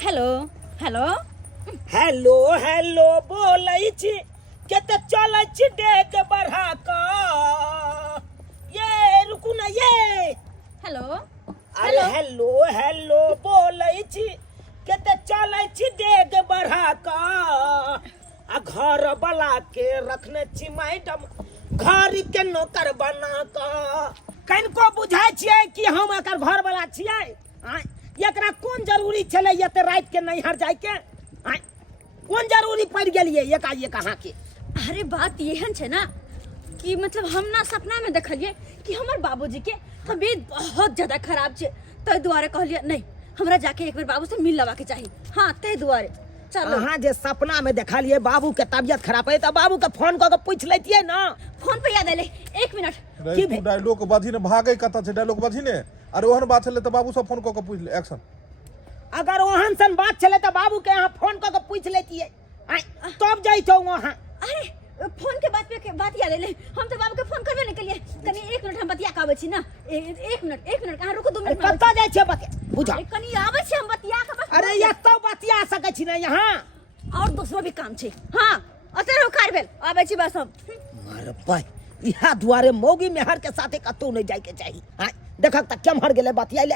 Hello hello hello hello बोलै छी केते चलै छी डेग बढ़ा क ये रुकू ना ये हेलो अरे हेलो हेलो बोलै छी केते चलै छी डेग बढ़ा क आ घर वाला के रखने छी मैडम घर के नौकर बना क कनको बुझाय छियै कि हम एकर घर वाला छियै एकरा कोन जरूरी छलै एते रात के नैहर जाय के कौन जरूरी पड़ गलिए एकाएक अहाँ के। अरे बात एहन छै ना कि मतलब हम ना सपना में देखलिए कि हमर बाबूजी के तबीयत बहुत ज्यादा खराब छै तै दुआरे कहलिए नहीं हमरा जाके एक बार बाबू से मिल लेवा के चाहिए। हाँ तै दुआरे चलो। अहाँ जे सपना में देखलिए बाबू के तबियत खराब है तो बाबू के फोन क के पूछ लेतिए ना। फोन पे याद आले 1 मिनट की तू डायलॉग बाजी ने भागे कता छे डायलॉग बाजी ने अरे ओहन बात छले त बाबू से फोन क के पूछ ले एक्शन। अगर ओहन सन बात चले तो बाबू के यहाँ फोन क के पूछ लेतिए तब जाइतो वहाँ। अरे फोन के बात पे बात याद आले हम तो बाबू के फोन करबे नहीं कलिए कनी 1 मिनट हम बतिया के आबै छी ना 1 मिनट कहां रुको 2 मिनट कत्ता जाय छे बतिया बुझा कनी आबै छी हम बतिया के बस। अरे ये तो बतिया सके छी ना यहाँ और दूसरो भी काम छे। हाँ अते रो कारबेल आबै छी बस हम मार पाई इहा दुआरे मौगी मेहर के साथे कतो नहीं जाय के चाहिए। हां देखक त केमहर गेले बतियाले।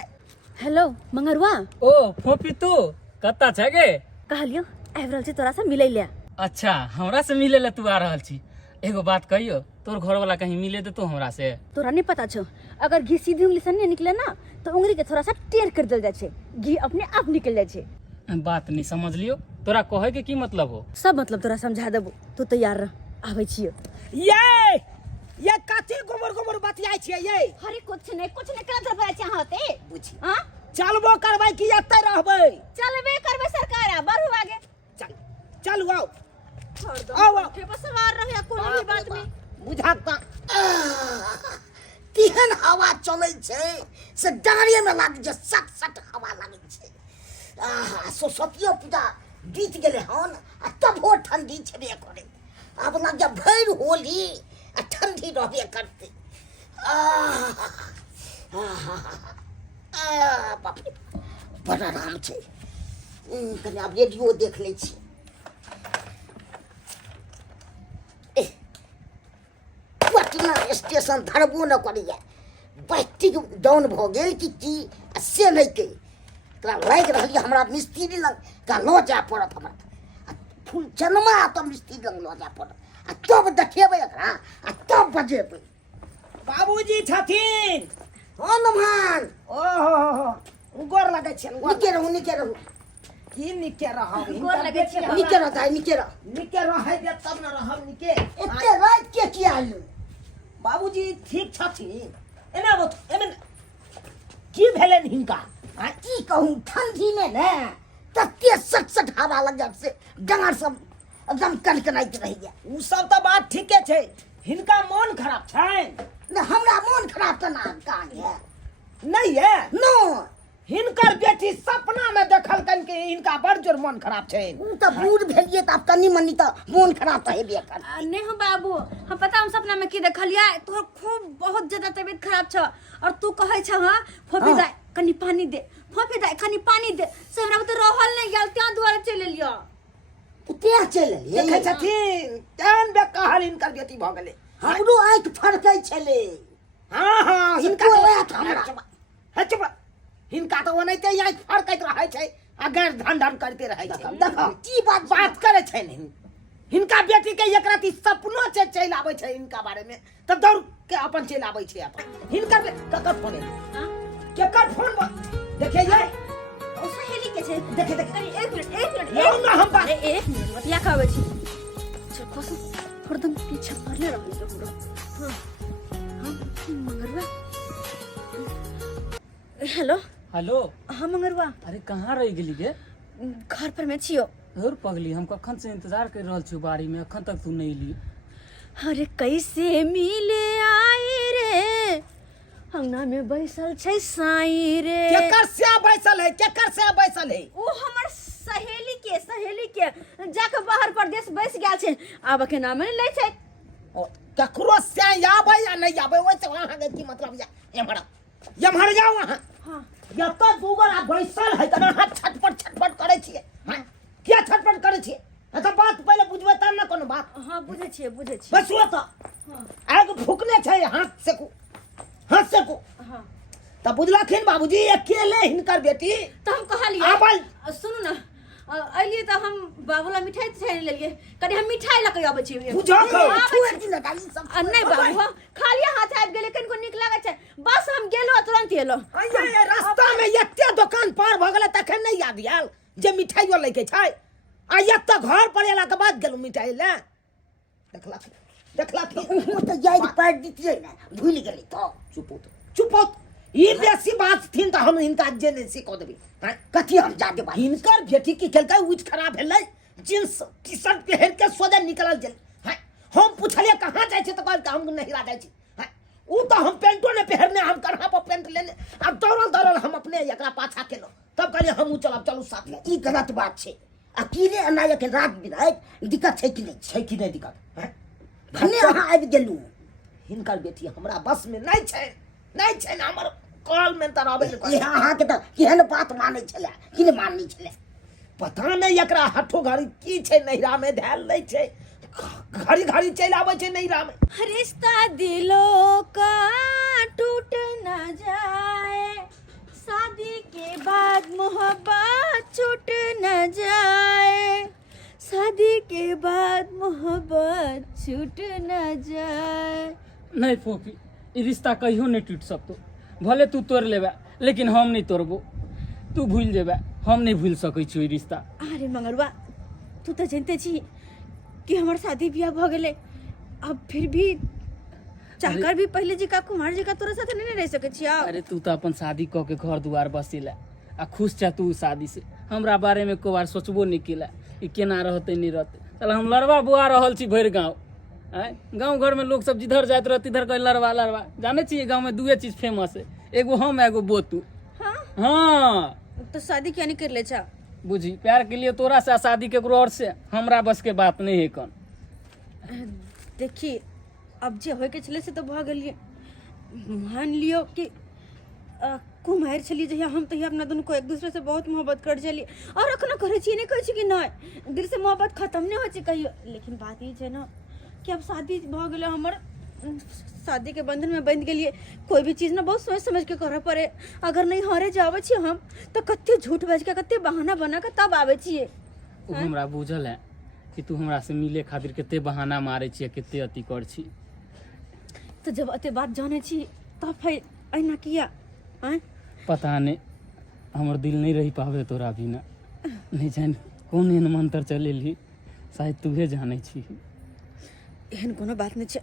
हेलो मंगरुआ ओ फोपी तू कत्ता छ गे कहलियो एवरल से तोरा से मिलै ले। अच्छा हमरा से मिले ला तू आ रहल छी एगो बात कहियो तोर घर वाला कहीं मिले दे तो हमरा से तोरा नहीं पता छो अगर घी सीधी उंगली से नहीं निकले ना तो उंगली के थोड़ा सा टेढ़ कर देल जाय छे घी अपने आप निकल जाय छे। बात नहीं समझ लियो तोरा कहे के की मतलब हो सब मतलब तोरा समझा देबो तू तैयार रह आबै छियो। ये काची गोबर गोबर बतियाय छियै ये। अरे कुछ नहीं करत रहबे चाहते बुझी हां चलबो करबै कि एते रहबै चलबे करबे सरकार बढ़ू आगे चल चल आओ आओ के पर सवार रहे कोनो भी बात में बुझा त केहन हवा चलै छै से डाँड़िए में लाग जे सट सट हवा लागै छै। सरस्वती पूजा बीत गेलै हन आ तबो ठंडी छेबे करे अब लग जा भर होली आ ठंडी रहबे करते। बाप रे बड़ा आराम छै कनी आब रेडियो देख लै छी। पटना स्टेशन धरबो न करिए बैट्रिक डाउन भ गेल कि से नहीं के तोरा लाग रही हमरा मिस्त्री लग का लो जा पड़त हमरा फुल जन्मा तो मिस्त्री लग लो जा पड़त आ तब देखेबै एकरा आ तब बजेबै। बाबूजी छथिन हो नमहान ओहो गोर लगै छै निके रहू की निके रहब गोर लगै छै निके रहै दे तब न रहब निके एते रात के किया आलू बाबूजी ठीक छथिन एना एमे की भेलन हिनका आ की कहूं ठंडी में ने तते सट सट हवा लग जाब से डांर सब एकदम कनकनाइत रह गया। उ सब तो बात ठीके छै हिनका मन खराब छै न हमरा मन खराब तना कहां है नहीं है नो हिनकर बेटी सपना में देखल कन के इनका बड़ जोर मन खराब छै। उ त बूढ़ भेलिए त अब तनी मनी त मन खराब त हेबे कर नहीं हो बाबू हम पता हम सपना में की देखलिए तोर खूब बहुत ज्यादा तबीयत खराब छ और तू कहै छ हां फोफी दाई कनी पानी दे फोफी दाई कनी पानी दे से हमरा तो रहल नहीं गेल त्या दुआरे चले लियो उते चले देखे छथिन तेन बे कहल इनकर बेटी भ गेले हमरो आंख फड़कै छले। हां हिनका तो हमरा है चुप हिनका तो ओनैते आंख फड़कैत रहै छै आ गैर धन करते रहै छै। देखो की बात करे छै नहीं हिनका बेटी के एक राती सपनो से चल आबै छै इनका बारे में तब दौड़ के अपन चल आबै छै अपन हिनकर ककर फोन है केकर फोन देखे ये ओ सहेली के छै देखे कनी 1 मिनट यौ ना हम बात 1 मिनट बतिया के आबै छी चल बस हरदम पीछे पड़ले रहै छै हमरो। हां मंगरुआ हेलो हेलो हाँ मंगरुआ अरे कहाँ रह गेली गे घर पर में छियो। और पगली हम कखन से इंतजार कर रहल छी बाड़ी में अखन तक तू नहीं एली। अरे कैसे मिले आई रे अंगना में बैसल छै साई रे केकर से बैसल है ओ हमर सहेली के जाके बाहर प्रदेश बैस गेल छै आब के नाम नहीं लै छै ककरो से आबै या नहीं आबै ओसे वहां के की मतलब या एमहर जाओ वहां हां या तो दूगो बैसल है तना हाथ छटपट करे छियै बुझै छियै बस हुआ था आग फूकने छै हाथ से को हाँ तब बुझलखिन बाबूजी अकेले हिनकर बेटी तो हम कहलिए आपन सुनू ना अलिए तो हम बाबूला मिठाई छान लेलिए कनी हम मिठाई लके आबै छी बुझा खा नहीं बाबू हो खाली हाथ आबि गेले कनको नीक लागे छै बस हम गेलो तुरंत एलो रास्ता में एते दुकान पार भ गेल तखन नहीं याद आयल जे मिठाइयो लैके छै आ एत घर पर एला के बाद गेलु मिठाई ले देखला तो याद पड़ दीजिए ना भूल गेली तो चुप ई बेसी बात थिन त हम हिनका जे ने से क देबी कथी हम जाके बात हिनकर बेटी की केलकै उठ खराब भेलै जींस टी शर्ट पहिर के सोजा निकलल गेल हम पूछलिए कहाँ जाइ छै त कहल हम नहीं ला जाइ छी उ तो हम पेंटो ने पहिरने हम कहाँ पर पेंट लेने अब दौड़ल हम अपने एकरा पाछा केलो तब कहलिए हम चलू साथ में ई गलत बात छै अकेले अनाया के रात बिरात दिक्कत छै कि नहीं दिक्कत भने अहाँ आबि गेलू हिनकर बेटी हमरा बस में नहीं छै ना हमर कॉल में तराबे ये अहाँ के त केहन बात मानै छले कि नहीं माननी छले पता नहीं एकरा हठो घड़ी की छै नैरा में धैल नहीं छै घड़ी चल आवे छै नैरा में रिश्ता दिलों का टूट न जाए शादी के बाद मोहब्बत छूट न जाए शादी के बाद मोहब्बत छूट न जाए नहीं फोफी ई रिश्ता कहियो नहीं टूट सकतो भले तू तोड़ लेबे लेकिन हम नहीं तोड़बो तू भूल जेबे हम नहीं भूल सकै छी ई रिश्ता अरे मंगरुआ तू तो जानते छी कि हमार शादी ब्याह भ गेले अब फिर भी चाहकर भी पहले जी का कुमार जी का तोरा साथ नहीं रह सके छी अरे तू तो अपन शादी क के घर दुआर बसिला आ खुश छ तू शादी से हमरा बारे में को बार सोचबो नहीं केला कि केना रहते नहीं रहते चल हम लड़वा बुआ रहल छी भर गाँव गाँव घर में लोग सब जिधर जात रहते इधर कह लड़वा जाने चाहिए गाँव में दुए चीज फेमस है एगो हम एगो बोतू हाँ तो शादी क्या नहीं कर ले छा बुझी प्यार के लिए तोरा से शादी के और से हमरा बस के बात नहीं है कौन देखिए अब जे होय के छले से तो भ गेलिए मान लियो कि कुमार छलिए जहिया हम तहिया अपना दोनों को एक दूसरे से बहुत मोहब्बत कर चलिए और अखनो करे छी नहीं कहै छी कि नहीं दिल से मोहब्बत खत्म नहीं हो छी कहियो लेकिन बात ये है ना कि अब शादी भ गेले हमर शादी के बंधन में बंध गेलिए कोई भी चीज ना बहुत सोच समझ के करे पड़े अगर नहीं हरे जावे छी हम तो कत्ते झूठ बज के कत्ते बहाना बना के तब आवे छिए हमरा बुझल है कि तू हमरा से मिले खातिर कते बहाना मारे छी कते अति कर छी तो जब अते बात जाने छी तब फिर ऐना किया पता नहीं हमर दिल नहीं रही पावे तोरा बिना नहीं जान कौन एहन मंत्र चलेली शायद तूहे जाने छी एहन कोनो बात नहीं छे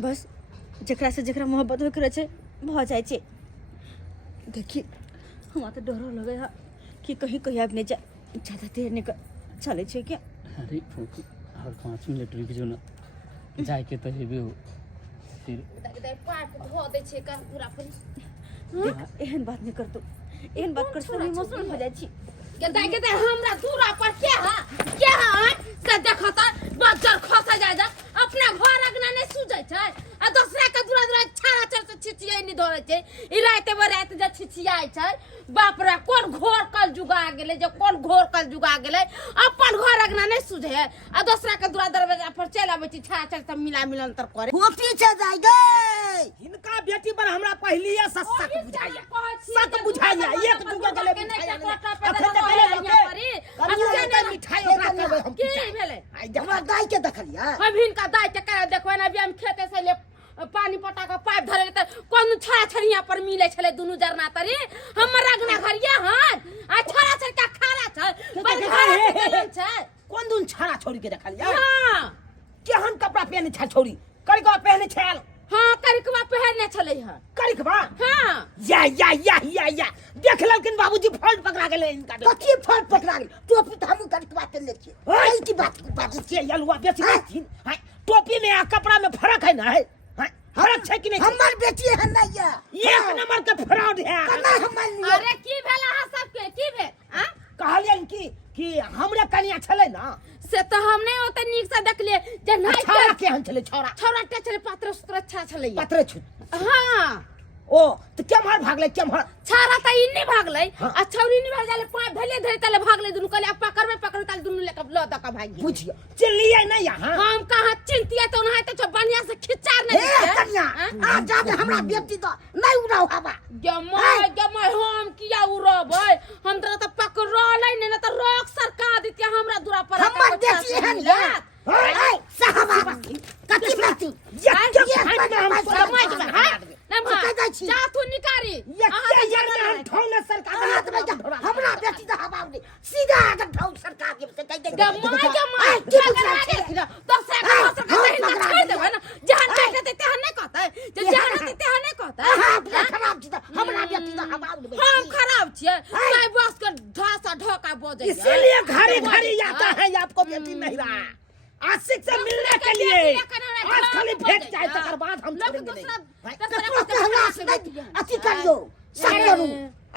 बस जकरा से जकरा मोहब्बत हो करे छे भ जाय छे देखी हमरा तो डरो लगे है कि कहीं कहीं अब नहीं जा ज्यादा देर नहीं चले छे क्या अरे फूफी और 5 मिनट रुक जो ना जाए के तो हेबे हो फिर एहन बात नहीं कर तू एहन बात कर तो इमोशनल हो जाय छी के हमरा दूरा पर क्या है से देखता बजर खसा जा अपना घर अगना ने सुजै छै आ दूसरा के दूरा छाड़ा चल से छिछियै नि धरै छै ई राते बरात जे छिछियाय छै बाप रे कोन घोर कल जुगा गेले जे कोन घोर कल जुगा गेले अपन घर अगना ने सुजै है आ दूसरा के दूरा दरवाजा पर चल आबै छी छाड़ा चल से मिलांतर करे वो पीछे जाय गए हिनका बेटी पर हमरा पहलिए सच बुझाइया एक दूगो गले मिठाई की भेले हमरा दाई के देखलिया हम हिनका दाई के करे देखो ना अभी हम खेते से ले पानी पटा के पाइप धरे त कोन छड़ा छड़िया पर मिले छले दुनु जरना तरी हमर अगना घरिया हन आ छड़ा छड़ का खारा छ बस घर छै कोन दुन छाड़ा छोड़ी के देखलिया हां केहन कपड़ा पहने छ छोड़ी करिकवा पहने छल हां करिकवा पहनने छले हन करिकवा हां या देख लेकिन बाबूजी फॉल्ट पकड़ा गेले इनका कथी फट पकड़ा गेल टोपी त हम करिकवा पहनले छी ओई की बात के यलवा बेसी थी टोपी में आ कपड़ा में फर्क है ना है फर्क छै कि नहीं हमर बेटी है ना या एक नंबर के फ्रॉड है कना हमर लिए अरे की भेला हा सबके की भेल हां कहलियन कि हमरे कनिया छले ना से तो हम नहीं होते नीक से देखलिए जे नहीं छौड़ा केहन छले छौड़ा छौड़ा टे छले पात्र सुत्र अच्छा छले पत्रे छु हां ओ तो क्या मार भागले क्या मार छारा त इन्ने भागलै हाँ। आ छौरी नि भाग जाले पाँच धले धरे तले भागले दुनु कहले अब पकड़ ताल दुनु लेके ल द का भागी बुझियो चलिए ना यहाँ हम कहाँ चिंतिया तो नहीं तो बढ़िया से खिचार हे नहीं कन्या आ जाबे हमरा बेटी तो नहीं उड़ाओ हवा जमाई हम किया उड़बै हम त पकड़लै ने त रोक सरकार दितिया हमरा दूरा पर हमर बेटी है ना ए साहबा कथि बेटी ये क्या भाग में हम जमाई के हां ना कह दै छी जा तू निकारी ये क्या यार में हम ठौना सरकार हाथ में जा हमरा बेटी तो हवा नहीं सीधा आकर ठाउ सरकार के से कह दे जमाई की पूछा छे दूसरा का छोड़ देबे ना जहां कहते तेहन नहीं कहते जे जहां कहते तेहन नहीं कहते हाथ खराब छी तो हमरा बेटी तो हवा नहीं हम खराब छियै मैं बस के ढासा ढोका बजे इसीलिए घड़ी घड़ी आता है आपको बेटी नहीं रहा आशिक से मिलने के लिए आज खाली भेंट जाए तकर बाद हम छोड़ेंगे नहीं अति करियो सारू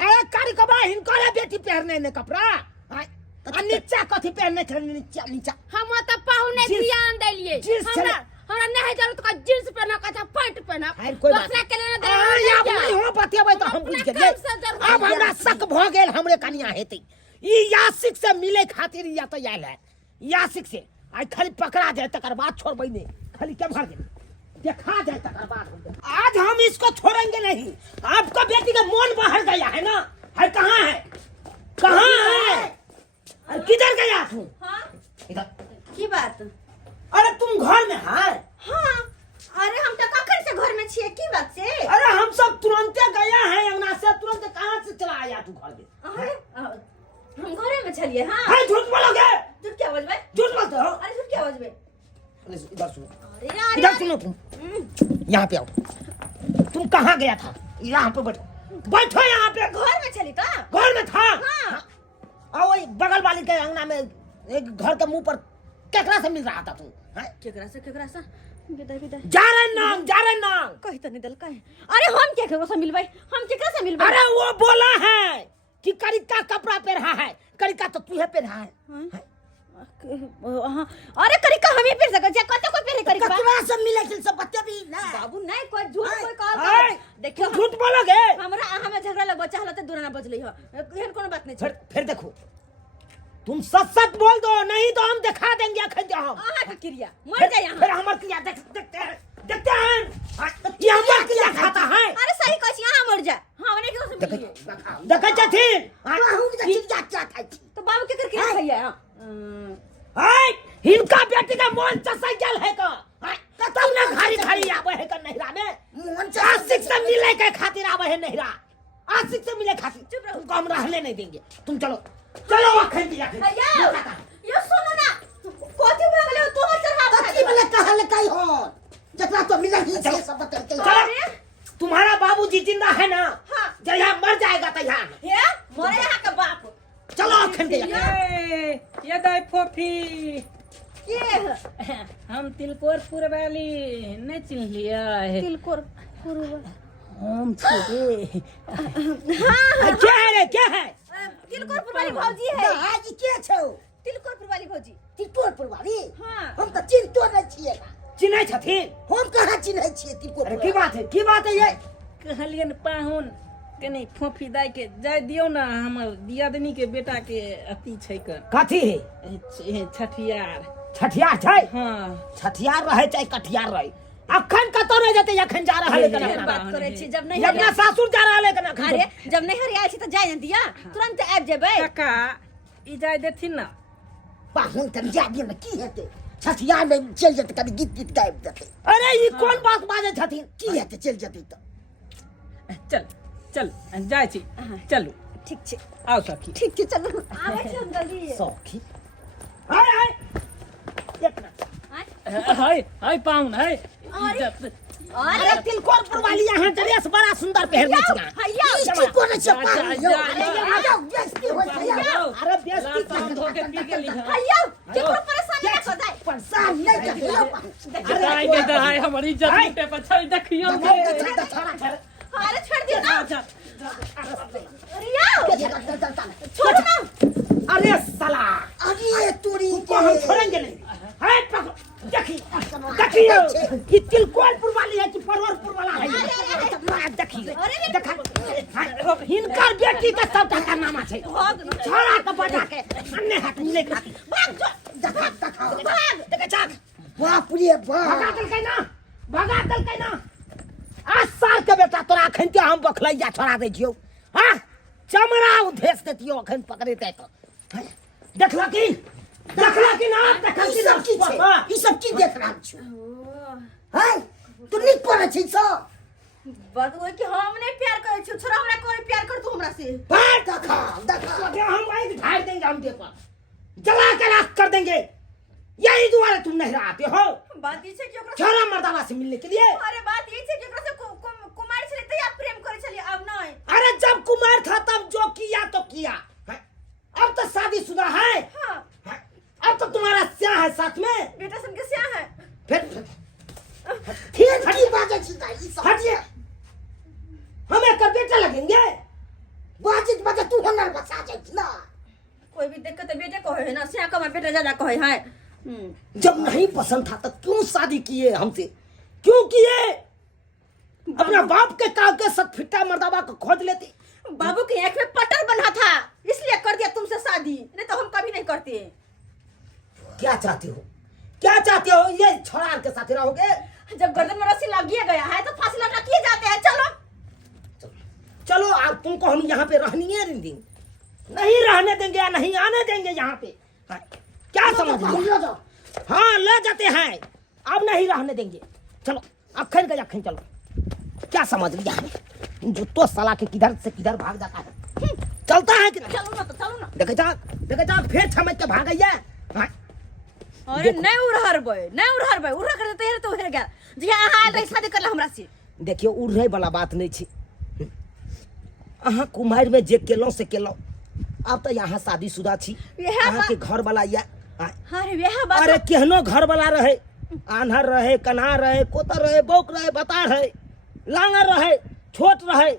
अरे कारी कबा हिनकर बेटी पहनने ने कपड़ा आ नीचा कथी पहनने के नीचा नीचा हम त पाहुने जींस- ध्यान देलिए जींस हमरा हमरा नहीं जरूरत का जींस पहना का पैंट पहना अरे कोई बात दूसरा के लेना अब नहीं हो बतियाबै तो हम बुझ गेलिए अब हमरा शक भ गेल हमरे कनिया हेतै ई यासिक से मिले खातिर या तो आयल है यासिक से आज खाली पकड़ा जाए तकर बाद छोड़बै नहीं खाली क्या भर गेल देखा जाए तकर बाद आज हम इसको छोड़ेंगे नहीं आपका बेटी का मन बाहर गया है ना है कहाँ है अरे किधर गया तू हाँ इधर की बात अरे तुम घर में है हाँ अरे हम तो कखन से घर में छिए की बात से अरे हम सब तुरंते गया है अंगना से तुरंत कहाँ से चला आया तू घर में अरे हम घरे में चलिए हाँ है झूठ बोलोगे झूठ क्या बजबे झूठ बोलते हो अरे झूठ क्या बजबे इधर सुनो अरे यार इधर सुनो तुम यहाँ पे आओ तुम कहाँ गया था यहाँ पे बैठो बैठो यहाँ पे घर में चली का घर में था हाँ। और वही बगल वाली के अंगना में एक घर के मुंह पर केकरा से मिल रहा था तू केकरा सा विदाई जा रहे नाम कही तो नहीं दल का अरे हम केकरा से मिलबै हम केकरा से मिलबै अरे वो बोला है कि करिका कपड़ा पहना है करिका तो तू है पहना है हाँ अरे करिका हम ही पहन सके कते कोई पहने करिका कतरा से मिले छिन सब बत्ते भी ना बाबू नहीं कोई झूठ कोई अरे, कह देखियो तुम झूठ बोलोगे हमरा हमें झगड़ा लग बच्चा हलते दूर ना बजली हो एहन कोनो बात नहीं छै फिर देखो तुम सच बोल दो नहीं तो हम दिखा देंगे अखन हम आहा का क्रिया मर जा यहां फिर हमर क्रिया देखते हैं ये हमर क्रिया खाता है अरे सही कहै छी यहां मर जा हां ओने के से मिलिए देखै छथिन कहूं के चिड़िया क्या खाई छी तो बाबू के करके खैया हां हाय हिनका बेटी का मन चसै गेल है का तब ना घड़ी घड़ी आवे है का नहिरा में मन आशिक से मिले के खातिर आवे है नहिरा आशिक से मिले खातिर तुमको हम रहने नहीं देंगे तुम चलो अखन दिया भैया ये सुनो ना कोथी भ गेले तोहर चढ़ा कथी वाला कहल कई हो जकरा तो मिले ही छै सब बत्ते के चलो तुम्हारा बाबूजी जिंदा है ना हाँ। जब यहाँ मर जाएगा तो यहाँ हे मोरे यहां का बाप चलो अखन दिया ये दाई फोफी के हम तिलकोरपुर वाली नहीं चिन्ह लिया है तिलकोर पुरवा हम छे क्या है रे क्या है तिलकोरपुर वाली भौजी है आज के छौ तिलकोरपुर वाली भौजी तिलकोरपुर वाली हाँ। हम तो चिंतो नहीं छिए चिन्ह छथिन हम कहाँ चिन्है छिए अरे तिलकोरपुर की बात है ये कहलियन पाहुन के नहीं फोफी दाई के जाय दियो ना हमर दियादनी के बेटा के अति छै कर कथी है छठियार छठियार छै हाँ छठियार रहे चाहे कठियार रहे अखन कतो नहीं जते अखन जा रहा है ढेर बात करे छी जब नहीं अपना सासुर जा रहा है कना अरे जब नहीं हरियाल छी त जाय न दिया तुरंत आबि जेबै काका ई जाय देथिन ना पाहुन तन जा दियो न की हेतै छठियार में चल जते कभी गीत गाबि देतै अरे ये कौन बात बाजे छथिन की हेतै चल जते तो चल चल जाय छी चलू ठीक छै आओ सखी ठीक छै चलो आबै छी हम जल्दी सौखी हाय एक मिनट हाय हाय पाहुन हाय इज्जत अरे तिलकोरपुर वाली यहाँ ड्रेस बड़ा सुंदर पहनने छिया भैया की कोन छै जा, पाहुन जा, यौ जा, अरे जा। आजो बेइज्जती हो छै अरे बेइज्जती लात धो के पी गेली है भैया केकरो परेशानी न कर दे परेशान नहीं करते यौ पाहुन दाई के दहाई हमर इज्जत लूटे पर छै देखियो छोड़ा अरे छोड़ दियो ना अच्छा अरे यार छोड़ ना अरे साला अरे तोरी तुमको हम छोड़ेंगे नहीं है देखिए ये तिलकोरपुर वाली है कि परवरपुर वाला है देखिए देखा हिनकर बेटी के सबटा कारनामा छै छोड़ा के बजा के अन्ने हाथ मिले खातिर भाग जो देखा देखा भाग देखे चाक बाप रे भगा बाप देलकै ना 8 साल के बेटा तोरा अखन के हम बखलैया छोड़ा दै छियौ हां चमड़ा उधेस देतियो अखन पकड़ेतै तो देखला की ना देखल ई की सब की छै ई सब की देख रहल छी हैं तू नीक पड़े छी सब बात वो है कि हम नहीं प्यार करे छी छोरा हमरा कोई प्यार कर तू हमरा से भाग देखा देखा तो हम आए ढाई देंगे हम दे पर जला के राख कर देंगे यही द्वारा तुम नहीं आते हो बात ये है कि ओकरा छोरा मर्दावा से मिलने के लिए अरे बात ये है कि ओकरा से कुमार छले त आप प्रेम करे छलिए अब नहीं अरे जब कुमार था तब जो किया तो किया है? अब तो शादीशुदा है हां है? अब तो तुम्हारा स्याह है साथ में बेटा सन के स्याह है फिर की बाजे छी ई सब हटिए हम एक बेटा लगेंगे बाजे बाजे तू होनर बसा जाइ छी ना कोई भी देख के तो बेटे को है ना स्याह का मैं बेटा ज्यादा कहे है जब नहीं पसंद था तो क्यों शादी किए हमसे क्यों किए अपना बाप के काव के सत फिट्टा मर्दाबा को खोज लेती बाबू की आंख में पटर बना था इसलिए कर दिया तुमसे शादी नहीं तो हम कभी नहीं करते क्या चाहते हो ये छोरा के साथ रहोगे जब गर्दन में रस्सी लग गया है तो फांसी लगा किए जाते हैं चलो आप तुमको हम यहाँ पे रहनी है दिन नहीं रहने देंगे या नहीं आने देंगे यहाँ पे हाँ, क्या समझ लिया हाँ ले जाते हैं अब नहीं रहने देंगे चलो अखन गए अखन चलो क्या समझ लिया है जो तो साला के किधर से किधर भाग जाता है चलता है कि नहीं चलो ना देखे जा फिर समझ के भाग गया हाँ अरे नहीं उड़हर बे उड़ा कर देते तो हेर गया जी हां रे शादी करला हमरा से देखियो उड़े वाला बात नहीं छी अहाँ कुमार में जे केलो से केलो अब तो यहाँ शादीशुदा छी अहाँ के घर वाला या अरे यह बात अरे केहनो घर वाला रहे आन्हर रहे कन्हा रहे कोतर रहे बौक रहे बता रहे लांगर रहे छोट रहे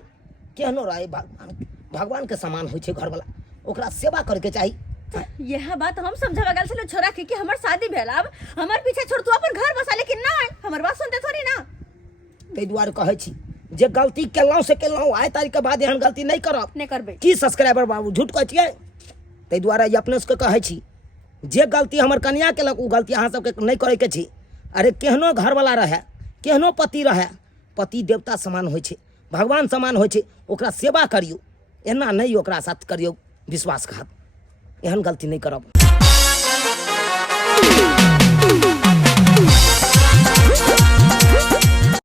केहनो रहे भगवान के समान होइ छै घर वाला ओकरा सेवा करके चाही यह बात हम समझावा गल छलो छोरा के कि हमर शादी भेल अब हमर पीछे छोड़ तू अपन घर बसा लेकिन नहीं हमर बात सुनते थोड़ी ना तै दुआरे कहै छी जे गलती केलौ से केलौ आइ तारीख के बाद एहन गलती नहीं करब नहीं करबे की सब्सक्राइबर बाबू झूठ कहै छियै तै दुआरे ये अपने से कहै छी जे गलती हमर कन्या केलक उ गलती अहाँ सबके नहीं करे के छी अरे केहनो घर वाला रहे केहनो पति रहे पति देवता समान होइ छै भगवान समान होइ छै ओकरा सेवा करियो एना नहीं ओकरा साथ करियो विश्वासघात एहन गलती नहीं करब